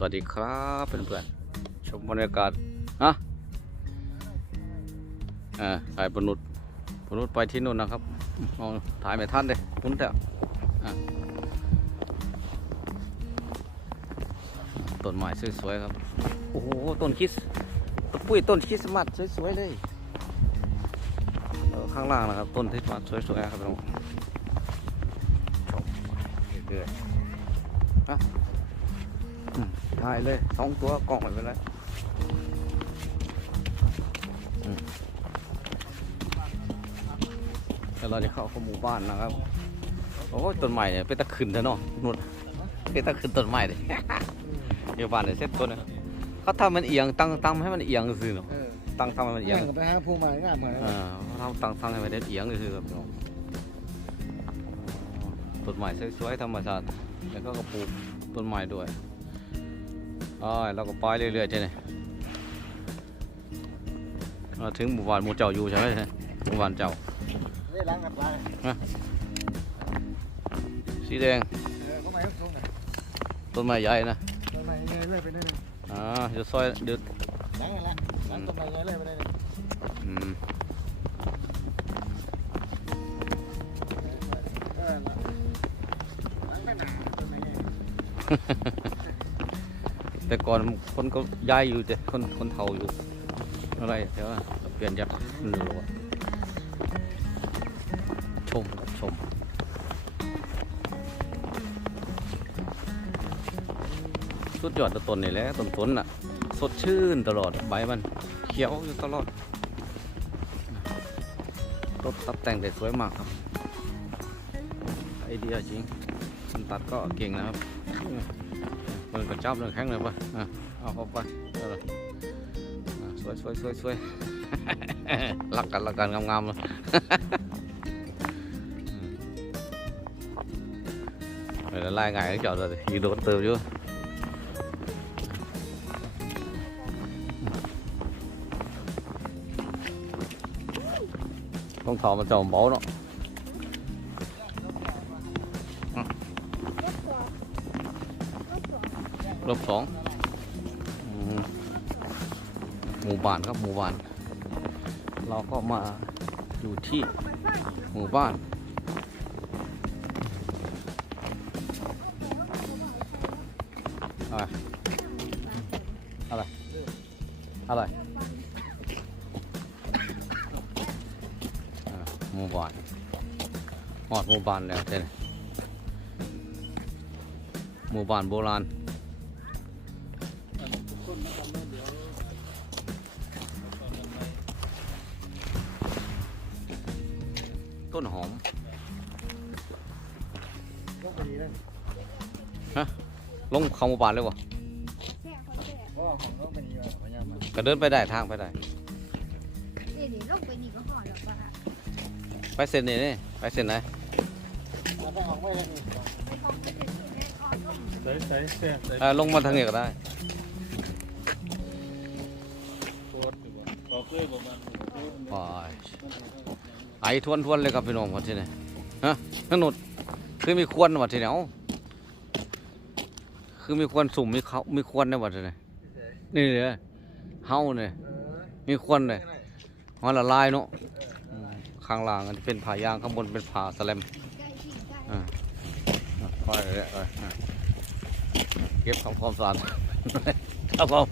สวัสดีครับเพื่อนๆชมบรรยากาศฮะอ่าถ่ายปนุษปนุษไปที่นู่นนะครับเอาถ่ายไม่ทันเลยคุณแต่อะต้นไม้สวยๆครับ โอ้โห ต้นคิสต้นปุ้ยต้นคิสมาสสวยๆเลยข้างล่างนะครับ ต้นคริสมาสสวยๆครับน้องชมเรื่อยๆอืม ถ่ายเลยสองตัวกล่องไปเลยอืมแล้วเราจะเข้าเข้าหมู่บ้านนะครับ โอ้ยต้นใหม่เนี่ยเป็นตะขึ้นเถอะเนาะนุ่นเป็นตะขึ้นต้นใหม่เลยเดี๋ยวบ้านเนี่ยเซ็ตตัวเนี่ยเขาทำมันเอียงตั้งตั้งให้มันเอียงซื่อเนาะเออตั้งทำให้มันเอียเอียงงไปหาผู้ใหม่งามเหมือนอ่าเขาทำตั้งตั้งให้มันได้เอียงซื่อครับพี่น้องต้นใหม่สวยๆธรรมชาติแล้วก็กระปลูกต้นใหม่ด้วย อ๋อเราก็ไปเรื่อยๆใช่ไหมมาถึงหมู่บ้านหมู่เจ้าอยู่ใช่ไหมหมู่บ้านเจ้าได้ล้างกับปลาเลยสีแดงเออเขาใหม่เขาสูงหน่อยต้นไม้ใหญ่นะต้นไม้เงยเลื่อยไปได้หนึ่งอ่าเดี๋ยวซอยเดี๋ยวล้างกันละล้างต้นไม้เงยเลื่อยไปได้หนึ่งอืมเออล้างไม่หนาต้นไม้เงย แต่ก่อนคนก็ย้ายอยู่แต่คนคนเฒ่าอยู่ อะไรแต่ว่าเปลี่ยนจากนี่หรอวะชมชมสุดยอดต้นนี่แหละต้นต้นน่ะ สดชื่นตลอดใบมัน เขียวอยู่ตลอดรถตัดแต่งได้สวยมากครับ ไอเดียจริงคนตัดก็เก่งนะครับ มันก็จับเรื่องแข้งเลยปะอะเอาเข้าไปเอาเลยอะสวยสวยสวยสวยรักกันรักกันงามๆเลยอืมไม่ได้ไล่ไงก็จอดเลยยีโดนเติมอยู่ con thỏ mà trồng bố đó lớp sóng Ừ. หมู่บ้านครับหมู่บ้าน เราก็มาอยู่ที่หมู่บ้านอะไรอะไรอะไรหมู่บ้านหอดหมู่บ้านแล้วเจ้หมู่บ้านโบราณ ต้นหอมลงไปดีนั่นลงเข้าหมู่บ้านเลยวะเพราะว่าของลงไปดีว่ะพยายามมาก็เดินไปได้ทางไปได้นี่เดี๋ยวลงไปนี่ก็พอแล้วป่ะไปเส้นนี้นี่ไปเส้นไหนแล้วก็ของไม่ได้นี่ไปกองไปถึงที่แม่คอลงใส่ใส่ใส่ใส่เออลงมาทางนี้ก็ได้โคตรดีกว่าบอกเลยประมาณ ไอทวนทวนๆเลยครับพี่น้องวันที่นี่ฮะนั่นนุดคือมีควนวันที่นี่เอ้าคือมีควนสุ่มมีเขามีควนในวันที่นี่นี่เลยเฮาเนี่ยมีควนเลยมันละลายเนาะข้างล่างอันเป็นผายางข้างบนเป็นผาสแลมใกล้ที่ใกล้อ่าค่อยเลยๆอะอะเก็บทำความสะอาดครับผม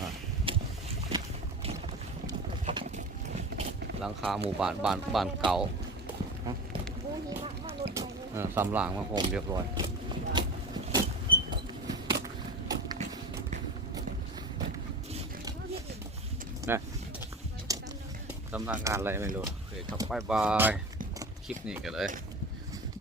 อะห ลังคาหมู่บ้านบ้านบ้านเก่าสำหลยเออสำรางมาผมเรียบร้อยสำนักงานอะไรไม่รู้โอเคครับบายบาย คลิปนี้กันเลย